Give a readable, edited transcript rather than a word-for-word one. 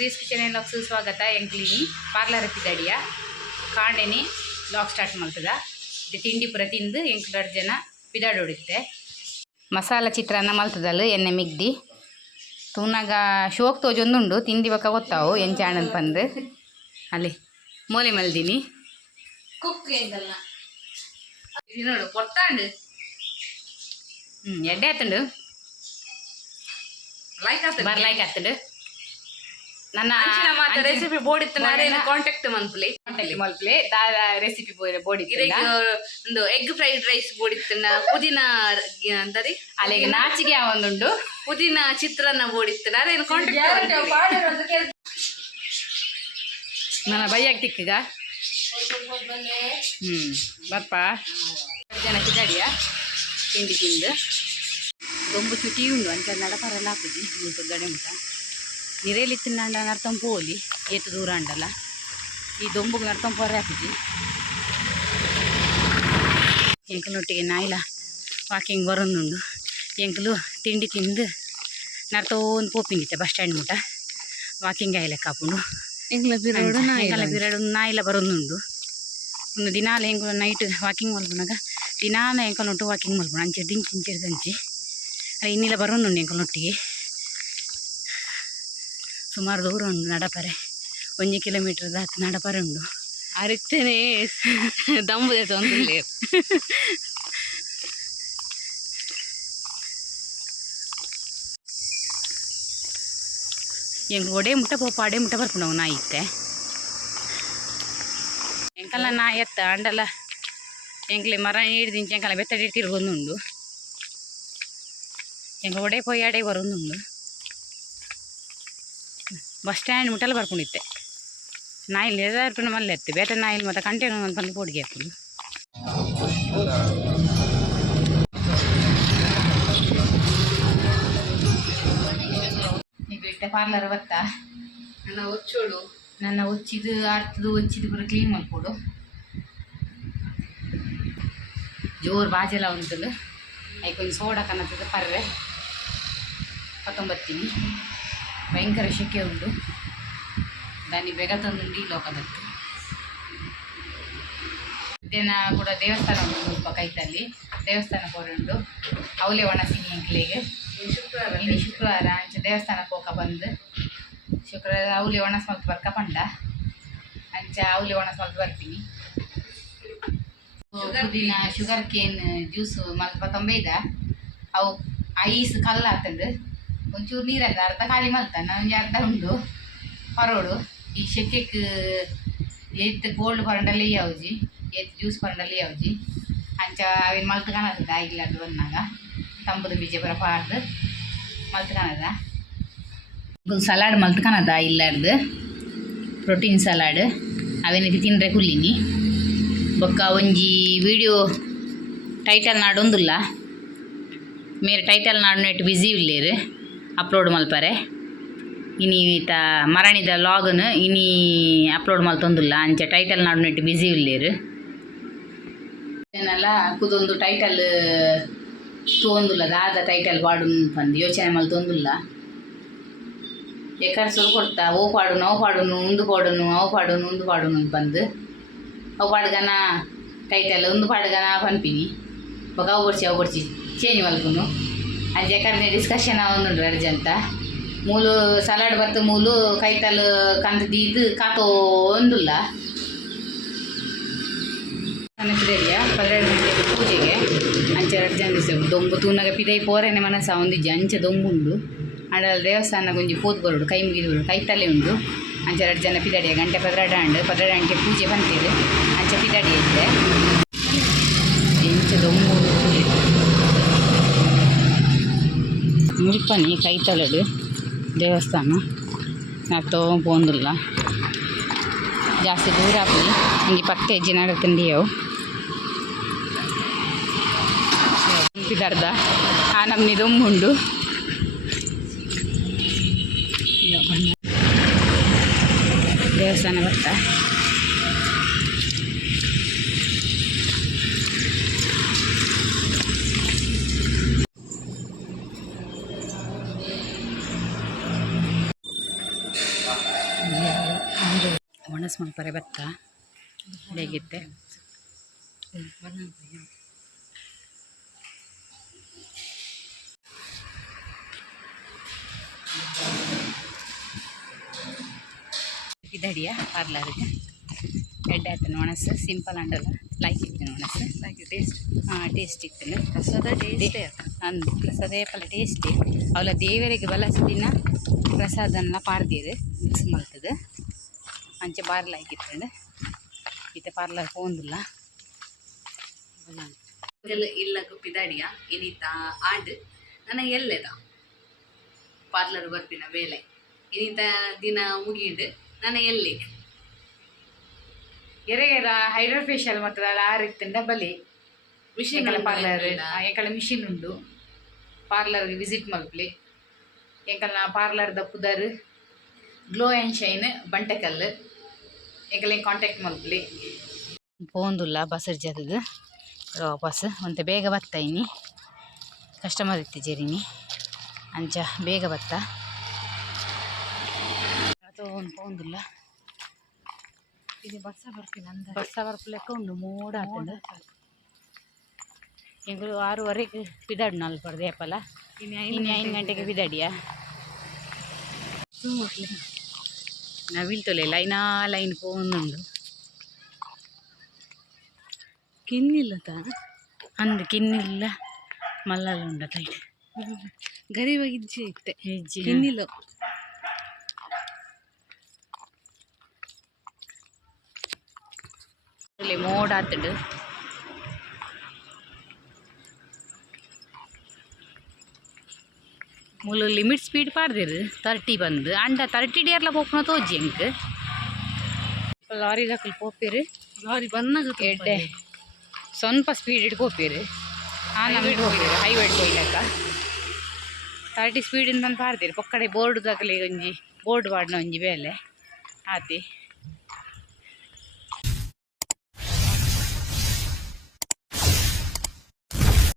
Shree's kitchen LOX ಸ್ವಾಗತ. ಎಂಕ್ಲಿನಿ parlour ಪಿದಡಿಯ ಕಾಂಡೆನಿ lock start ಮಾಡ್ತದ. ಇದು ತಿಂಡಿ ಪುರ ತಿಂದು ಎಂಕ್ಲು ಜನ ಪಿದಾಡಿ ಹೊಡಿತೆ. ಮಸಾಲ ಚಿತ್ರಾನ್ನ ಮಲ್ತದಲ್ಲ ಎಣ್ಣೆ ಮಿಗ್ದಿ ತೂನಾಗ ಶೋಕ್ ತೋಜೊಂದುಂಡು ತಿಂಡಿ ಬಕ್ಕ ಗೊತ್ತಾವು ಎಂಚಾಣನ್ ಪಂದು ಅಲ್ಲಿ ಮೋಲಿ ಮಲ್ದಿನಿ ಕುಕ್ ಎಂಗಲ್ಲ ನೋಡು ಕೊಟ್ಟಾಂಡು ಎಡ್ಡೆ ಆತಂಡು ಬರ್ಲೈಕ್ ಆಗ್ತದೆ. ನನ್ನ ರೆಸಿಪಿ ಬೋರ್ಡ್ ಇತ್ತು ಕಾಂಟ್ಯಾಕ್ಟ್ ಮಲ್ಪ್ಲೆ ರೆಸಿಪಿ ಬೋರ್ಡ್ ಒಂದು ಎಗ್ ಫ್ರೈಡ್ ರೈಸ್ ಬೋರ್ಡ್ ಇತ್ತು ಪುದೀನ ಅಂತರಿ ಅಲ್ಲಿಗೆ ನಾಚಿಗೆ ಒಂದುಂಡು ಪುದೀನ ಚಿತ್ರಾನ್ನ ಬೋರ್ಡ್ ಇತ್ತು ಅದೇನು ಕಾಂಟ್ಯಾಕ್ಟ್ ನನ್ನ ಬೈಯಾಗ ತಿಕ್ಕಗ ಬರ್ಪ ಜನ ಕಿದಾಡಿಯ ತಿಂಡಿ ತಿಂದು ದೊಂಬು ಚುಟಿ ಉಂಡು ಅಂಚ ನಡಪರಲ್ಲ ಹಾಕುಜಿ ಮುಲ್ತು ಗಡೆ ಮುಟ ನಿರೇಲಿ ತಿನ್ನಂಡ ನರ್ತಂ ಪೋಲಿ ಏತು ದೂರ ಅಂಡಲ್ಲ ಈ ದೊಂಬುಗೆ ನರ್ತಂ ಪೊರೆ ಹಾಕುಜಿ ಎಂಕಲೊಟ್ಟಿಗೆ ನಾಯಿಲ ವಾಕಿಂಗ್ ಬರೋದುಂಡು ಎಂಕಲು ತಿಂಡಿ ತಿಂದು ನರ್ತೋಂದು ಪೋಪಿನಿತ್ತೆ ಬಸ್ ಸ್ಟ್ಯಾಂಡ್ ಮುಟ ವಾಕಿಂಗ್ ಆಯ್ಲೆಕ್ಕ ಹಾಕೊಂಡು ಎಂಕಲ ಪಿರಿಯಡ್ ನಾಯಿಲ ಬರೋದುಂಡು ಒಂದು ದಿನಾಲ ಎಂಕಲು ನೈಟ್ ವಾಕಿಂಗ್ ಮಲ್ಪನಾಗ ದಿನಾಲ ಎಂಕಲೊಟ್ಟು ವಾಕಿಂಗ್ ಮಲ್ಪಣ ಅಂಚೆ ದಿಂಚಿಂಚೆಡ್ ದಂಚಿ ಇನ್ನಿಲ್ಲ ಬರೋದುಂಡು ಎಂಕಲೊಟ್ಟಿಗೆ ಸುಮಾರು ದೂರ ಉಂಡು ನಡಪರೆ 1 ಕಿಲೋಮೀಟರ್ ದಾತು ನಡಪರೆ ಉಂಡು ಅರಿತೇನೆ ದಮ್ಮುದೆ ತೊಂದರೆ ಎಂಗೆ ಒಡೆ ಮುಟ್ಟ ಪೋಪ ಅಡೆ ಮುಟ್ಟ ಬರ್ಪು ನಾವು ನಾಯಿ ಇತ್ತೆ ಎಂಕಲ್ಲ ನಾಯಿ ಎತ್ತ ಅಂಡಲ್ಲ ಎಂಕ್ಲೆ ಮರ ಹಿಡಿದಿಂಚೆ ಎಂಕಲ್ಲ ಬೆತ್ತಡಿ ತಿರುಗೊಂದುಂಡು ಎಂಗ ಒಡೆ ಪೋಯಿ ಅಡೆ ಬರೋದುಂಡು ಬಸ್ ಸ್ಟ್ಯಾಂಡ್ ಮುಟ್ಟಲ್ಲ ಬರ್ಕೊಂಡಿತ್ತೆ ನಾಯಿಲ್ ಎದಾರ್ಪುನ ಮಲ್ಲ ಎತ್ತೆ ಬೇಟ ನಾಯಿಲ್ ಮತ್ತು ಕಂಟೇನು ಒಂದು ಪಂದು ಪೋಡಿಗೆ ಹಾಕೊಂಡು ಈಗ ಇಟ್ಟೆ ಪಾರ್ಲರ್ ಬತ್ತ ನನ್ನ ಒಚ್ಚೋಡು ನನ್ನ ಒಚ್ಚಿದು ಅರ್ಥದು ಒಚ್ಚಿದು ಪೂರ ಕ್ಲೀನ್ ಮಾಡ್ಕೊಡು ಜೋರು ಬಾಜೆಲ್ಲ ಉಂಟು ಐಕೊಂದು ಸೋಡಾ ಕನ್ನತದ ಪರ್ರೆ ಪತ್ತೊಂಬತ್ತೀನಿ ಭಯಂಕರ ಶೆಕೆ ಉಂಟು దాన్ని ಬೇಗ ತಂದುಂಡು ಲೋಕದತ್ತು ದಿನ ಕೂಡ ದೇವಸ್ಥಾನ ಉಂಟು ಸ್ವಲ್ಪ ಕೈತಲ್ಲಿ ದೇವಸ್ಥಾನ ಕೋರುಂಡು ಅವಲೆ ಒಣಸಿನಿ ಎಂಕ್ಲಿಗೆ ಶುಕ್ರವಾರ ಅಂಚೆ ದೇವಸ್ಥಾನಕ್ಕೆ ಹೋಗ ಬಂದು ಶುಕ್ರವಾರ ಅವಲೆ ಒಣಸ್ ಮಲ್ತು ಬರ್ಕ ಪಂಡ ಅಂಚ ಅವಲೆ ಒಣಸ್ ಮಲ್ತು ಬರ್ತೀನಿ. ಪುದೀನ ಶುಗರ್ ಕೇನ್ ಜ್ಯೂಸ್ ಮಲ್ಪ ತೊಂಬೈದ ಅವು ಐಸ್ ಕಲ್ಲು ಆಗ್ತದೆ ಒಂಚೂರು ನೀರಾಗ ಅರ್ಧ ಖಾಲಿ ಮಲ್ತ ನನಗೆ ಅರ್ಧ ಉಂಡು ಪರೋಡು ಈ ಶೆಕೆಗೆ ಎತ್ತು ಕೋಲ್ಡ್ ಪರಂಡಲ್ಲಿ ಯಾವ್ಜಿ ಎತ್ತು ಜ್ಯೂಸ್ ಪರಂಡಲ್ಲಿ ಯಾವ್ಜಿ ಅಂಚ ಅವೇನು ಮಲ್ತು ಕಾಣದ ಇಲ್ಲದು ಬಂದಾಗ ತಂಬುದು ಬೀಜ ಬರ ಪಾರ್ದು ಮಲ್ತು ಕಾಣದ ಸಲಾಡ್ ಮಲ್ತು ಕಾಣದ ಇಲ್ಲಾರ್ದು ಪ್ರೋಟೀನ್ ಸಲಾಡ್ ಅವೇನಿಗೆ ತಿನ್ರೆ ಕುಲ್ಲಿನಿ ಬೊಕ್ಕ ಒಂಜಿ ವಿಡಿಯೋ ಟೈಟಲ್ ನಾಡೊಂದುಲ್ಲ ಮೇರೆ ಟೈಟಲ್ ನಾಡು ನೆಟ್ ಬಿಸಿ ಇಲ್ಲೇರು ಅಪ್ಲೋಡ್ ಮಲ್ಪರೆ ಇನಿ ಈತ ಮರಣಿದ ಲಾಗನ್ ಇನಿ ಅಪ್ಲೋಡ್ ಮಲ್ತೊಂದುಲ್ಲ ಅಂಚೆ ಟೈಟಲ್ ನಾಡು ನೆಟ್ ಬಿಸಿ ಇಲ್ಲೇರು ಏನಲ್ಲ ಕುದೊಂದು ಟೈಟಲ್ ತೊಂದುಲ್ಲ ದಾದ ಟೈಟಲ್ ಪಾಡು ಪಂದು ಯೋಚನೆ ಮಲ್ತೊಂದುಲ್ಲ ಎಕರ್ಸು ಕೊಡ್ತಾ ಓ ಪಾಡುನು ಅವು ಪಾಡುನು ಉಂದು ಪಾಡುನು ಅವು ಪಾಡುನು ಉಂದು ಪಾಡುನು ಬಂದು ಅವು ಪಾಡ್ಗನ ಟೈಟಲ್ ಒಂದು ಪಾಡ್ಗನ ಪನ್ಪಿನಿ ಬೊಕ ಅವು ಬರ್ಚಿ ಚೇಂಜ್ ಮಲ್ಪುನು ಅಂಚೆ ಕರ್ನೆ ಡಿಸ್ಕಷನ್ ಆವೊಂದುಂಡು ಅರ್ಜಂತ ಮೂಲು ಸಲಾಡ್ ಬತ್ತು ಮೂಲು ಕೈತಲ್ ಕಂದು ದೀದು ಕಾತೋ ಒಂದುಲ್ಲ ನನ್ನ ಪಿದೆಯ 12 ಗಂಟೆಗೆ ಪೂಜೆಗೆ ಅಂಚೆ ಅರ್ಜಂತ ದೊಂಬು ತೂನಾಗ ಪಿದೈ ಪೋರೆನೆ ಮನಸ್ಸ ಒಂದಿಜ್ಜಿ ಅಂಚೆ ದೊಂಬುಂಡು ಅಂಡಲ ದೇವಸ್ಥಾನ ಒಂಜಿ ಪೋದು ಬರೋಡು ಕೈ ಮುಗಿದು ಕೈತಲೆ ಉಂಡು ಅಂಚೆ 2 ಜನ ಪಿದಡಿಯ ಗಂಟೆ 12 ಗಂಟೆ ಪೂಜೆ ಬಂತೀರು ಅಂಚೆ ಪಿದಡಿ ಇದ್ದೆ ಎಂಚೆ ದೊಂಬು ಮುಲ್ಪನಿ ಕೈತಲೆಡು ದೇವಸ್ಥಾನ ನಾತೋ ಪೋಂದುಲ್ಲ ಜಾಸ್ತಿ ದೂರ ಆಪುನಿ ಹಂಗೆ ಪಕ್ಕ ಹೆಜ್ಜೆ ನಡತಂಡಿಯವು ಪಿದರ್ದ ಆ ನಮ್ನಿ ದೊಂಬುಂಡು ದೇವಸ್ಥಾನ ಬರ್ತಾ ಮಲ್ಪರೆ ಭತ್ತ ಹೇಗಿತ್ತೆ ಇದಡಿಯ ಪಾರ್ಲರ್ಗೆ ಎಡ್ಡೆ ಆಯ್ತು ಒಣಸು ಸಿಂಪಲ್ ಅಂಡಲ್ಲ ಲೈಕ್ ಇತ್ತು ಒಣಸು ಲೈಕ್ ಟೇಸ್ಟ್ ಟೇಸ್ಟ್ ಇತ್ತು ಪ್ರಸಾದ ಟೇಸ್ಟ್ ಅಂದು ಪ್ರಸಾದ ಪಲ್ಲ ಟೇಸ್ಟಿ ಅವಳ ದೇವರಿಗೆ ಬಲಸ ದಿನ ಪ್ರಸಾದನ್ನ ಪಾರ್ದೀರು ಮಿಕ್ಸ್ ಮಾಡ್ತದೆ ಅಂಚೆ ಬಾರ್ಲ ಆಗಿತ್ತು ಈತ ಪಾರ್ಲರ್ ಹೋಗಿಲ್ಲ ಇಲ್ಲ ಗುಪ್ಪಿದಡಿಯ ಇನಿತ ಆಡು ನನ್ನ ಎಲ್ಲೆದ ಪಾರ್ಲರ್ ಬರ್ಪಿನ ವೇಳೆ ಇನಿತ ದಿನ ಮುಗಿದು ನನ್ನ ಎಲ್ಲಿ ಎರೆಗೆರ ಹೈಡ್ರಾ ಫೇಶಿಯಲ್ ಮತ್ತು ಆರಿತ್ತಿಂದ ಬಲಿ ಮಿಷಿನ್ ಪಾರ್ಲರ್ ಎಂಕಲ ಮಿಷಿನ್ ಉಂಡು ಪಾರ್ಲರ್ಗೆ ವಿಸಿಟ್ ಮಲ್ಪಲಿ ಎಂಕಲ್ನ ಪಾರ್ಲರ್ದ ಪುದರ್ ಗ್ಲೋ ಆ್ಯಂಡ್ ಶೈನ್ ಬಂಟೆಕಲ್ಲು ಎಂಕಲ ಕಾಂಟ್ಯಾಕ್ಟ್ ಮಲ್ಪಲಿ ಪೋಂದುಲ್ಲ ಬಸರ್ ಜತದು ವಾಪಸ್ ಒಂತೆ ಬೇಗ ಬತ್ತಾಯಿನಿ ಕಸ್ಟಮರ್ ಇತ್ತು ಜೆರಿನಿ ಅಂಚ ಬೇಗ ಬತ್ತ ಅದು ಒಂದು ಪೋಂದುಲ್ಲ ಇದು ಬಸ್ಸ ಬರ್ತೀನಿ ಅಂದ ಬಸ್ಸ ಬರ್ಪಲೆಕ್ಕ ಉಂಡು ಮೋಡ ಆಗ್ತದೆ ಎಂಗಳು 6:30ಗೆ ಬಿದಾಡು ನಾಲ್ಪಡ್ದು ಏಪಲ ಇನ್ನು 5 ಗಂಟೆಗೆ ಬಿದಾಡಿಯಾ ನವಿಲ್ತೊಲೆ ಲೈನ್ ಪೋಂದುಂಡು ಕಿನ್ನಿಲ್ಲ ಅಂದು ಕಿನ್ನಿಲ್ಲ ಮಲ್ಲಲ್ಲ ಉಂಡ ತೈಟ್ ಗರಿವಾಗಿ ಇಜ್ಜಿ ಇತ್ತೆ ಹೆಜ್ಜೆ ಕಿನ್ನಿಲ್ಲ ಮೋಡ ಆತುಂಡು ಮುಲು ಲಿಮಿಟ್ ಸ್ಪೀಡ್ ಪಾಡ್ದಿರು 30 ಬಂದು ಅಂಡ 30 ಡೇರ್ಲ ಪೋಪುನ ತೋಜಿ ಎಂಕ್ ಲಾರಿ ದಾಖಲು ಪೋಪೇರು ಲಾರಿ ಬಂದಾಗ ಎಡ್ಡೆ ಸ್ವಲ್ಪ ಸ್ಪೀಡ್ ಇಟ್ಟು ಪೋಪೇರು ನಮಗೆ ಹೋಗಿರು ಹೈವೇಡ್ ಹೋಗ್ಲಕ್ಕ 30 ಸ್ಪೀಡಿಂದ ಬಂದು ಪಾಡ್ದಿರು ಪೊಕ್ಕಡೆ ಬೋರ್ಡ್ ದಾಖಲೆ ಒಂಜಿ ಬೋರ್ಡ್ ಪಾಡ್ನ ಒಂಜಿ ಬೇಲೆ ಆತಿ